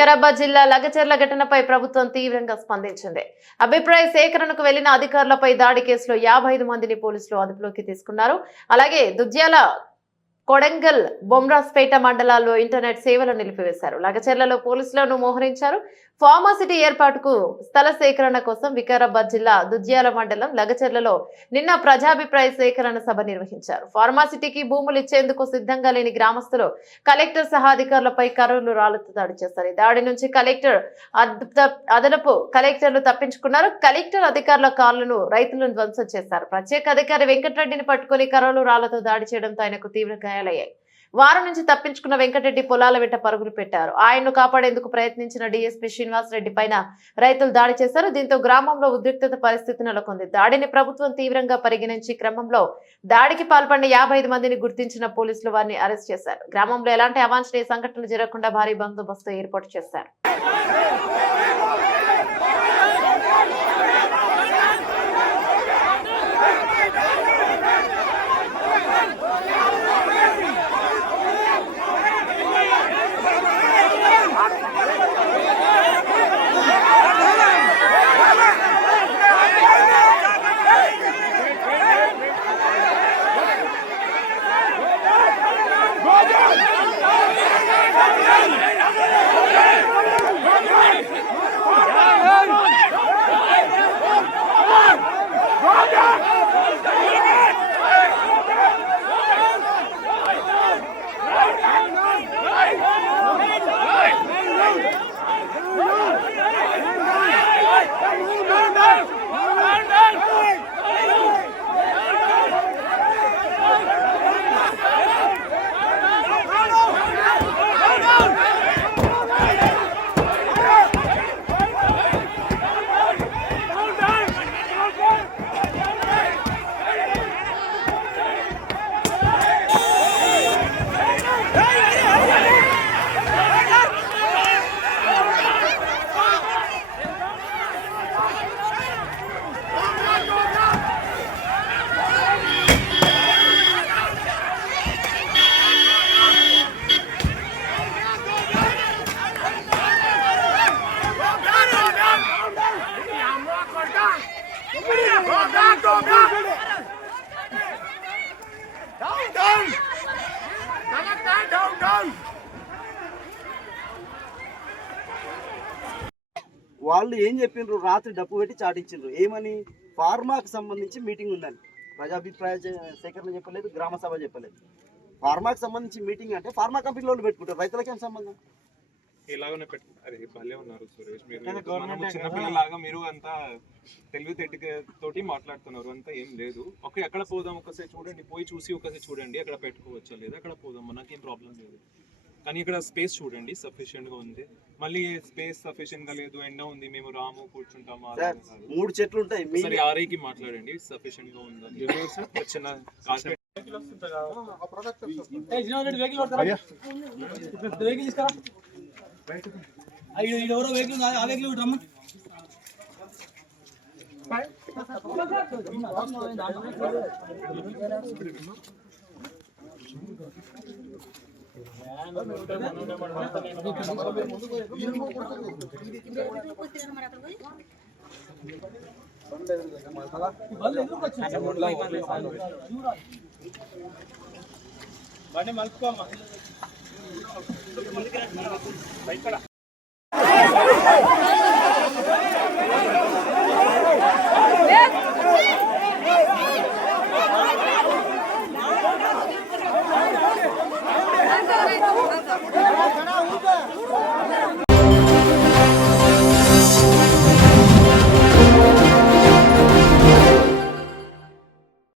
వికారాబాద్ జిల్లా లగచర్ల ఘటనపై ప్రభుత్వం తీవ్రంగా స్పందించింది. అభిప్రాయ సేకరణకు వెళ్లిన అధికారులపై దాడి కేసులో 55 మందిని పోలీసులు అదుపులోకి తీసుకున్నారు. అలాగే దుద్యాల, కొడంగల్, బొమ్రాస్పేట మండలాల్లో ఇంటర్నెట్ సేవలు నిలిపివేశారు. లగచర్లలో పోలీసులను మోహరించారు. ఫార్మాసిటీ ఏర్పాటుకు స్థల సేకరణ కోసం వికారాబాద్ జిల్లా దుద్యాల మండలం లగచర్లలో నిన్న ప్రజాభిప్రాయ సేకరణ సభ నిర్వహించారు. ఫార్మాసిటీకి భూములు ఇచ్చేందుకు సిద్ధంగా లేని గ్రామస్తులు కలెక్టర్ సహా అధికారులపై కర్రలు, రాళ్లతో దాడి చేశారు. ఈ దాడి నుంచి అదనపు కలెక్టర్లు తప్పించుకున్నారు. కలెక్టర్ అధికారుల కార్లను రైతులను ధ్వంసం చేశారు. ప్రత్యేక అధికారి వెంకటరెడ్డిని పట్టుకుని కర్రలు, రాళ్లతో దాడి చేయడంతో ఆయనకు తీవ్ర గాయాలయ్యాయి. వారం నుంచి తప్పించుకున్న వెంకటరెడ్డి పొలాల వెంట పరుగులు పెట్టారు. ఆయన్ను కాపాడేందుకు ప్రయత్నించిన డీఎస్పీ శ్రీనివాస్ రెడ్డి పైన రైతులు దాడి చేశారు. దీంతో గ్రామంలో ఉద్రిక్తత పరిస్థితి నెలకొంది. దాడిని ప్రభుత్వం తీవ్రంగా పరిగణించి క్రమంలో దాడికి పాల్పడిన 55 మందిని గుర్తించిన పోలీసులు వారిని అరెస్ట్ చేశారు. గ్రామంలో ఎలాంటి అవాంఛనీయ సంఘటనలు జరగకుండా భారీ బందోబస్తు ఏర్పాటు చేశారు. వాళ్ళు ఏం చెప్పిండ్రు, రాత్రి డప్పు పెట్టి చాటించిండ్రు. ఏమని? ఫార్మాకు సంబంధించి మీటింగ్ ఉందని. ప్రజాభిప్రాయ సేకరణ చెప్పలేదు, గ్రామ సభ చెప్పలేదు. ఫార్మాకు సంబంధించి మీటింగ్ అంటే ఫార్మా కంపెనీలో పెట్టుకుంటారు, రైతులకేం సంబంధం? ఇలాగనే అరే భలే ఉన్నారు సురేష్, మీరు చిన్నపిల్లలాగా మీరు అంతా తెలివితేటతోటి మాట్లాడుతున్నారు. అంతా ఏం లేదు. ఓకే, ఎక్కడ పోదాం ఒకసారి చూడండి, పోయి చూసి ఒకసారి చూడండి అక్కడ పెట్టుకోవచ్చా లేదా, అక్కడ పోదాం, మనకేం ప్రాబ్లం లేదు. కానీ ఇక్కడ స్పేస్ చూడండి, సఫిషియెంట్ గా ఉంది. మళ్ళీ స్పేస్ సఫిషియెంట్ గా లేదు, ఎండ ఉంది, మేము రాము కూర్చుంటాము. 3 చెట్లు ఉంటాయి, సరే ఆర్ఐకి మాట్లాడండి, సఫిషియెంట్ గా ఉందా చిన్న బండి మలుపుకోమ్మా.